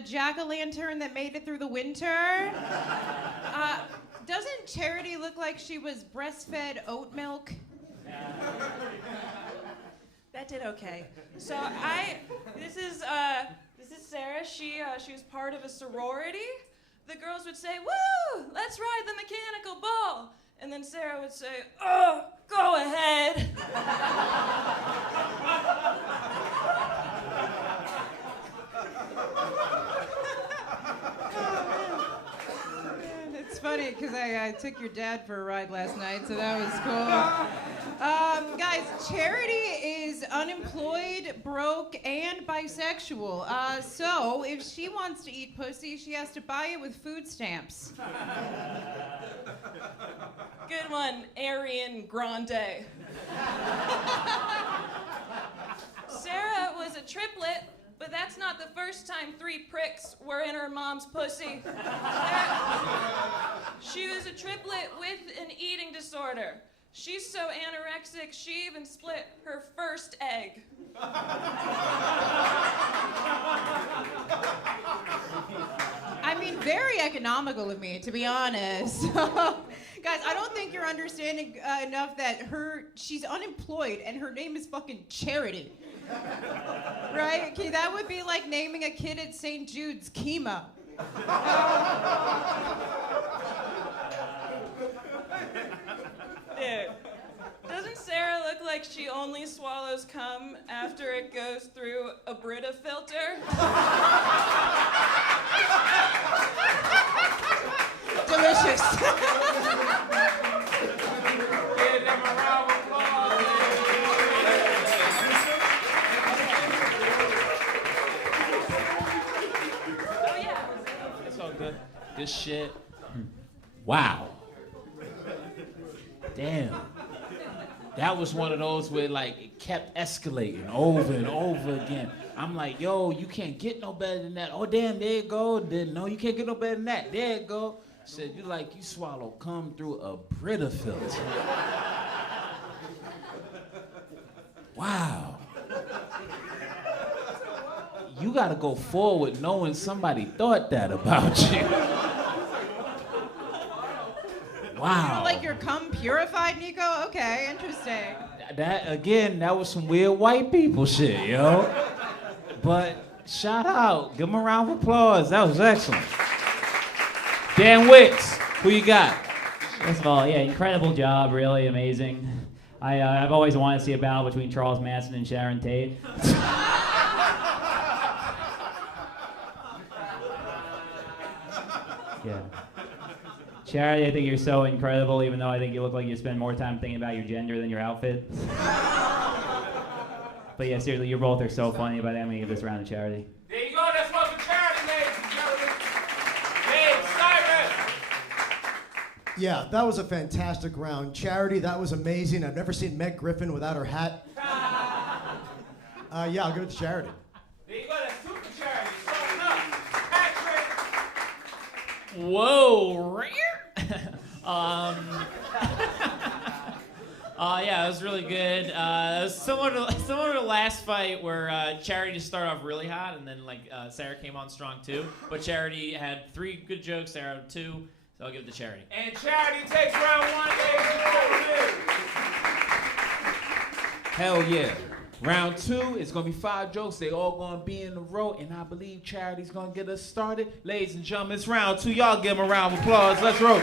jack-o'-lantern that made it through the winter. Doesn't Charity look like she was breastfed oat milk? That did okay. So this is Sarah. She was part of a sorority. The girls would say, "Woo, let's ride the mechanical bull," and then Sarah would say, "Oh, go ahead." It's funny because I took your dad for a ride last night, so that was cool. Guys, Charity is unemployed, broke, and bisexual. So if she wants to eat pussy, she has to buy it with food stamps. Good one, Arian Grande. Sarah was a triplet, but that's not the first time 3 pricks were in her mom's pussy. She was a triplet with an eating disorder. She's so anorexic, she even split her first egg. I mean, very economical of me, to be honest. Guys, I don't think you're understanding enough that she's unemployed and her name is fucking Charity. Right? Okay, that would be like naming a kid at St. Jude's Kima. Dude, doesn't Sarah look like she only swallows cum after it goes through a Brita filter? Delicious. Give them a round of applause. Oh yeah. It's all good. Good shit. Wow. Damn. That was one of those where like it kept escalating over and over again. I'm like, yo, you can't get no better than that. Oh damn, there you go. Then no, you can't get no better than that. There you go. Said you swallow cum through a Brita filter. Wow. You gotta go forward knowing somebody thought that about you. Wow. You know, like your cum purified, Nico? Okay, interesting. That was some weird white people shit, yo. But shout out, give them a round of applause. That was excellent. Dan Wicks, who you got? First of all, yeah, incredible job, really amazing. I've always wanted to see a battle between Charles Manson and Sharon Tate. Yeah. Charity, I think you're so incredible, even though I think you look like you spend more time thinking about your gender than your outfit. But yeah, seriously, you both are so funny, but I'm going to give this round to Charity. There you go, that's one for Charity, ladies and gentlemen. Hey, Cyrus! Yeah, that was a fantastic round. Charity, that was amazing. I've never seen Meg Griffin without her hat. Yeah, I'll give it to Charity. There you go, that's 2 for Charity. Showing up. Patrick! Whoa, rare. Yeah, it was really good. It was similar to the last fight where Charity just started off really hot and then Sarah came on strong too. But Charity had 3 good jokes, Sarah had 2, so I'll give it to Charity. And Charity takes round 1, ladies and gentlemen. Hell yeah. Round 2, it's gonna be 5 jokes. They all gonna be in a row, and I believe Charity's gonna get us started. Ladies and gentlemen, it's round 2. Y'all give them a round of applause. Let's roll.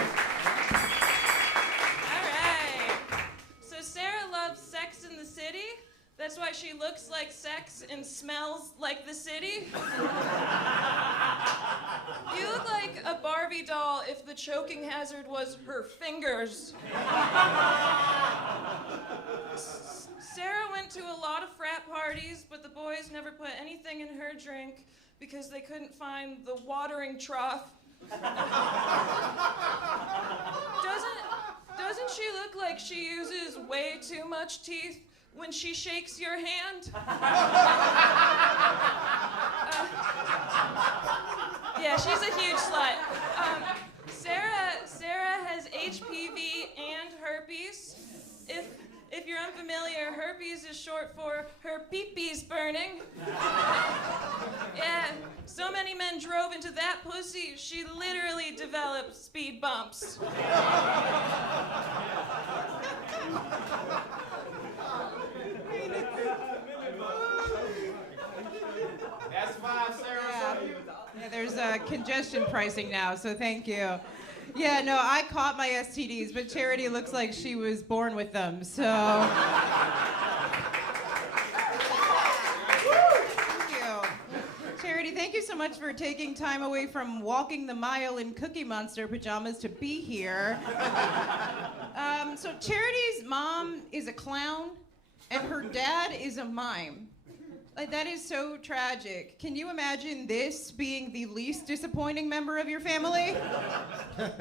That's why she looks like sex and smells like the city. You look like a Barbie doll if the choking hazard was her fingers. Sarah went to a lot of frat parties, but the boys never put anything in her drink because they couldn't find the watering trough. Doesn't she look like she uses way too much teeth when she shakes your hand? Yeah, she's a huge slut. Sarah has HPV and herpes. If If you're unfamiliar, herpes is short for her pee-pee's burning. Yeah, so many men drove into that pussy, she literally developed speed bumps. That's 5, Sarah. Yeah, there's congestion pricing now, so thank you. Yeah, no, I caught my STDs, but Charity looks like she was born with them, so. Thank you. Charity, thank you so much for taking time away from walking the mile in Cookie Monster pajamas to be here. So Charity's mom is a clown, and her dad is a mime. Like, that is so tragic. Can you imagine this being the least disappointing member of your family? So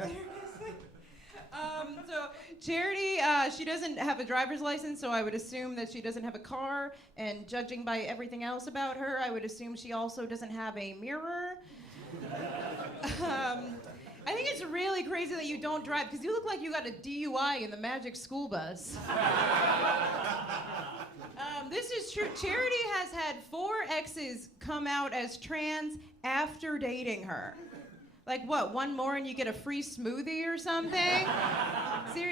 Charity, she doesn't have a driver's license, so I would assume that she doesn't have a car, and judging by everything else about her, I would assume she also doesn't have a mirror. I think it's really crazy that you don't drive, because you look like you got a DUI in the Magic School Bus. This is true. Charity has had 4 exes come out as trans after dating her. Like, what, one more and you get a free smoothie or something?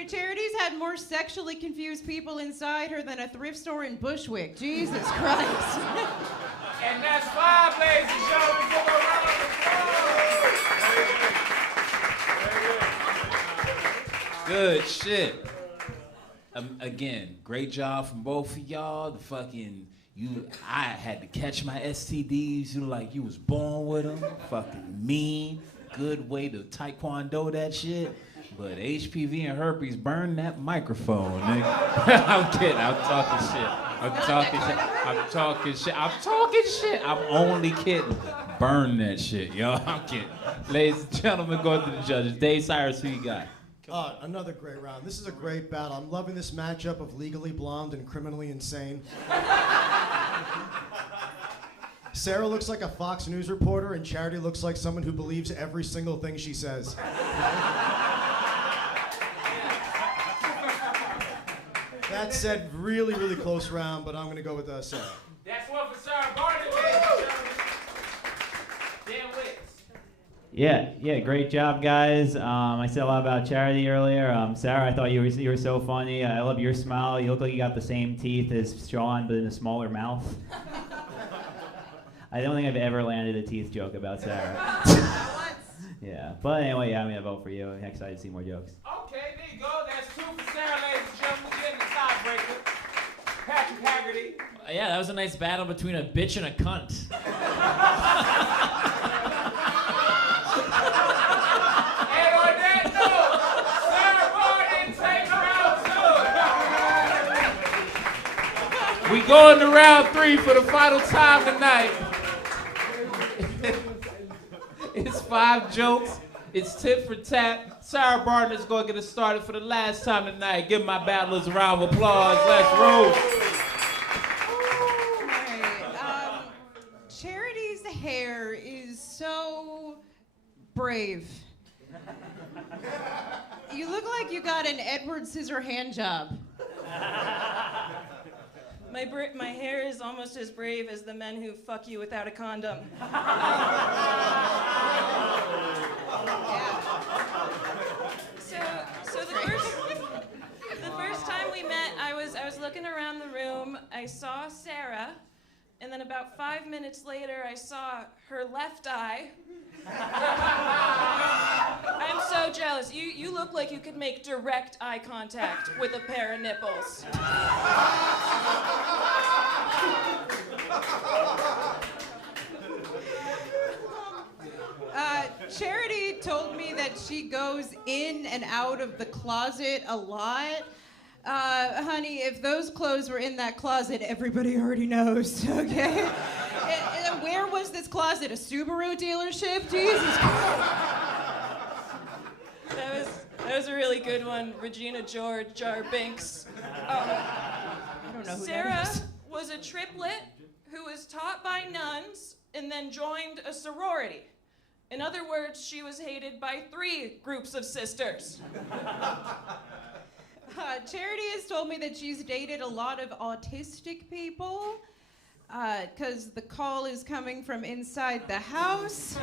Charity's had more sexually confused people inside her than a thrift store in Bushwick. Jesus Christ. And that's 5, ladies and gentlemen. Give a round of applause. Good shit. Again, great job from both of y'all. I had to catch my STDs. You like you was born with them. Fucking mean. Good way to taekwondo that shit. But HPV and herpes burn that microphone, nigga. I'm kidding. I'm talking shit. I'm only kidding. Burn that shit, y'all. I'm kidding. Ladies and gentlemen, go to the judges. Dave Cyrus, who you got? Another great round. This is a great battle. I'm loving this matchup of legally blonde and criminally insane. Sarah looks like a Fox News reporter, and Charity looks like someone who believes every single thing she says. That said, really, really close round, but I'm going to go with Sarah. That's one for Sarah BARNITT, ladies and gentlemen. Dan Wicks. Yeah, great job, guys. I said a lot about Charity earlier. Sarah, I thought you were so funny. I love your smile. You look like you got the same teeth as Sean, but in a smaller mouth. I don't think I've ever landed a teeth joke about Sarah. Yeah, but anyway, I'm gonna vote for you. I'm excited to see more jokes. Okay, there you go. That's 2 for Sarah, ladies and gentlemen. We're getting the tiebreaker. Patrick Haggerty. Yeah, that was a nice battle between a bitch and a cunt. And on that note, Sarah BARNITT takes round 2. We go into round 3 for the final time tonight. It's 5 jokes. It's tit for tat. Sarah BARNITT's gonna get us started for the last time tonight. Give my battlers a round of applause. Let's roll. Right. Charity's hair is so brave. You look like you got an Edward Scissorhand job. My hair is almost as brave as the men who fuck you without a condom. So the first time we met, I was looking around the room. I saw Sarah, and then about 5 minutes later, I saw her left eye. I'm so jealous. You look like you could make direct eye contact with a pair of nipples. Charity told me that she goes in and out of the closet a lot. Honey, if those clothes were in that closet, everybody already knows, okay? And where was this closet? A Subaru dealership? Jesus Christ. That was a really good one. Regina George, Jar Binks. I don't know who Sarah that is. was a triplet who was taught by nuns and then joined a sorority. In other words, she was hated by 3 groups of sisters. Charity has told me that she's dated a lot of autistic people because the call is coming from inside the house.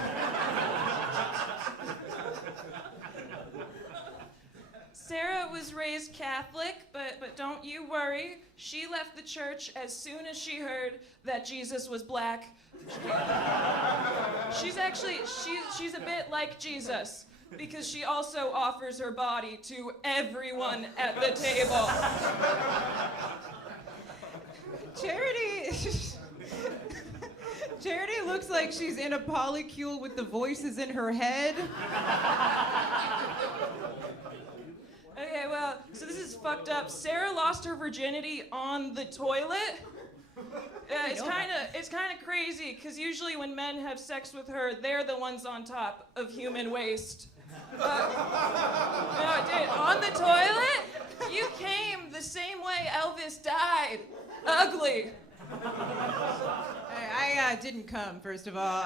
Sarah was raised Catholic, but don't you worry. She left the church as soon as she heard that Jesus was black. She's a bit like Jesus because she also offers her body to everyone at the table. Charity looks like she's in a polycule with the voices in her head. Okay, well, so this is fucked up. Sarah lost her virginity on the toilet. It's kind of crazy because usually when men have sex with her, they're the ones on top of human waste. No, dude, on the toilet, you came the same way Elvis died, ugly. I didn't come, first of all.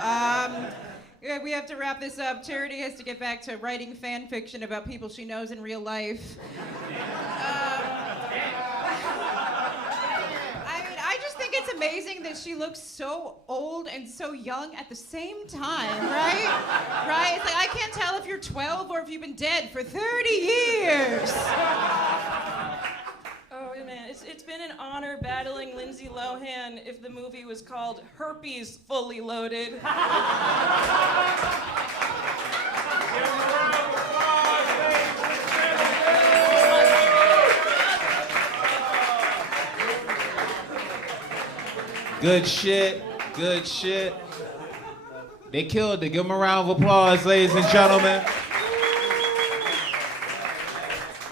Yeah, we have to wrap this up. Charity has to get back to writing fan fiction about people she knows in real life. I just think it's amazing that she looks so old and so young at the same time, right? Right? It's like, I can't tell if you're 12 or if you've been dead for 30 years. Oh, man, it's been an honor battling Lindsay Lohan if the movie was called Herpes Fully Loaded. Good shit. Good shit. They killed it. Give them a round of applause, ladies and gentlemen.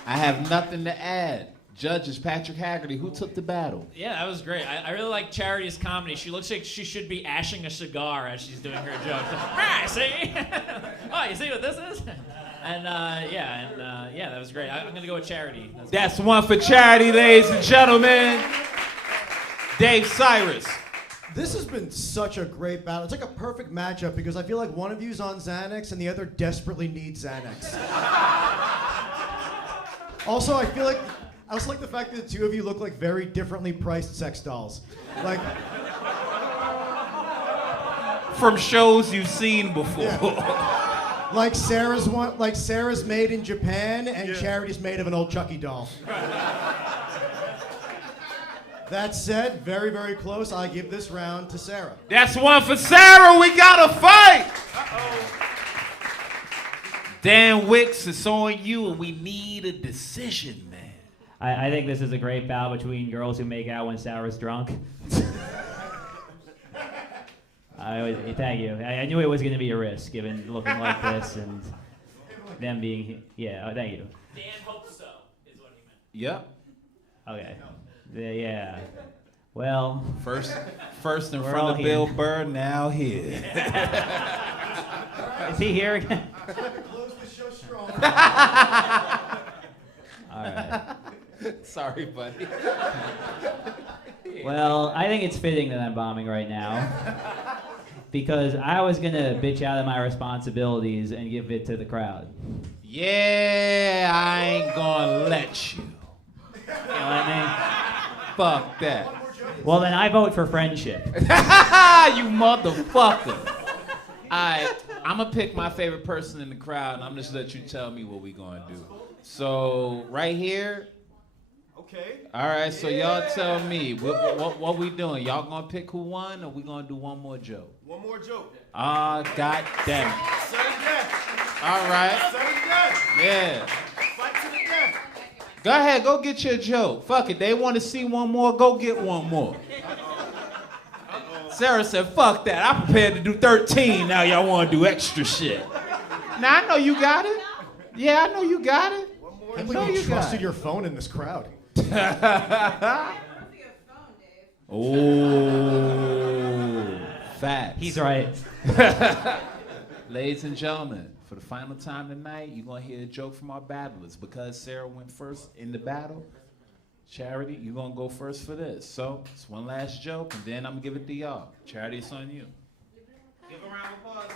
I have nothing to add. Judges, Patrick Haggerty, who took the battle? Yeah, that was great. I really like Charity's comedy. She looks like she should be ashing a cigar as she's doing her jokes. Ah, see? Oh, you see what this is? And yeah, that was great. I'm going to go with Charity. That's one for Charity, ladies and gentlemen. Dave Cyrus. This has been such a great battle. It's like a perfect matchup because I feel like one of you's on Xanax and the other desperately needs Xanax. Also, I also like the fact that the two of you look like very differently priced sex dolls. Like from shows you've seen before. Yeah. Like Sarah's made in Japan and Charity's made of an old Chucky doll. That said, very, very close. I give this round to Sarah. That's one for Sarah. We got to fight. Dan Wicks, it's on you, and we need a decision, man. I think this is a great battle between girls who make out when Sarah's drunk. Thank you. I knew it was going to be a risk, given looking like this and them being. Yeah, thank you. Dan hopes so, is what he meant. Yep. Okay. Yeah. Well. First in We're front all of here. Bill Burr, now here. Is he here again? Close the show strong. All right. Sorry, buddy. Well, I think it's fitting that I'm bombing right now. Because I was going to bitch out of my responsibilities and give it to the crowd. Yeah, I ain't gonna let you. You know what I Fuck that. mean? Well, then I vote for friendship. You motherfucker. Alright, I'm gonna pick my favorite person in the crowd, and I'm just let you tell me what we gonna do. So, right here. Okay. Alright, so y'all tell me, what we doing? Y'all gonna pick who won, or we gonna do one more joke? One more joke. God damn it. Sudden death. Alright, Sudden death. yeah. Fight to the death. Go ahead, go get your joke. Fuck it, they wanna see one more, go get one more. Sarah said, fuck that, I'm prepared to do 13, now y'all wanna do extra shit. Now I know you got it. Yeah, I know you got it. I can't believe you trusted your phone in this crowd. Oh, facts. He's right. Ladies and gentlemen, for the final time tonight, you're going to hear a joke from our battlers. Because Sarah went first in the battle, Charity, you're going to go first for this. So, it's one last joke, and then I'm going to give it to y'all. Charity, it's on you. Give a round of applause.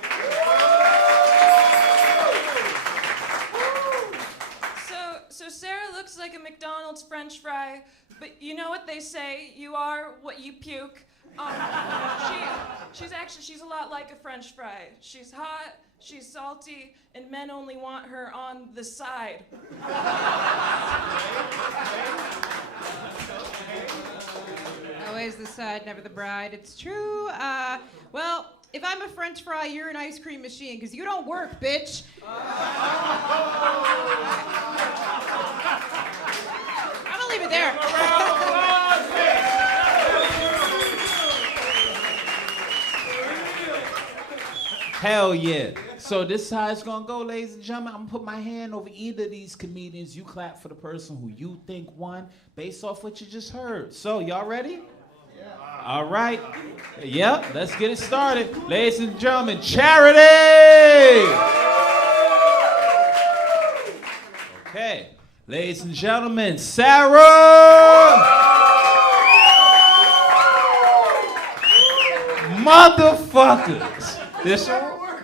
So Sarah looks like a McDonald's always say you are what you puke. She's a lot like a French fry. She's hot, she's salty, and men only want her on the side. Always the side, never the bride. It's true. Well, if I'm a French fry, you're an ice cream machine, because you don't work, bitch. I'm gonna leave it there. Hell yeah. So this is how it's gonna go, ladies and gentlemen. I'm gonna put my hand over either of these comedians. You clap for the person who you think won based off what you just heard. So y'all ready? Yeah. All right. Yep, let's get it started. Ladies and gentlemen, Charity! Okay. Ladies and gentlemen, Sarah! Motherfuckers.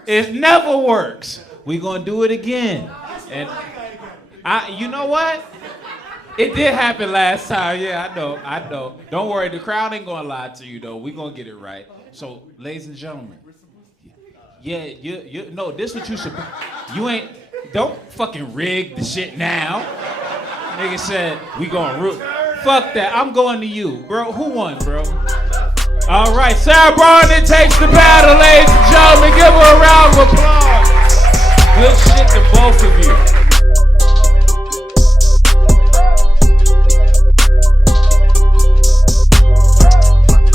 It never works. We're gonna do it again. And you know what? It did happen last time. Yeah, I know. Don't worry, the crowd ain't gonna lie to you though. We're gonna get it right. So, ladies and gentlemen. Yeah, no, this what you should. You ain't, don't fucking rig the shit now. Nigga said, we gonna root. Fuck that, I'm going to you. Bro, who won, bro? All right, Sarah BARNITT takes the battle, ladies and gentlemen. Give her a round of applause. Good shit to both of you.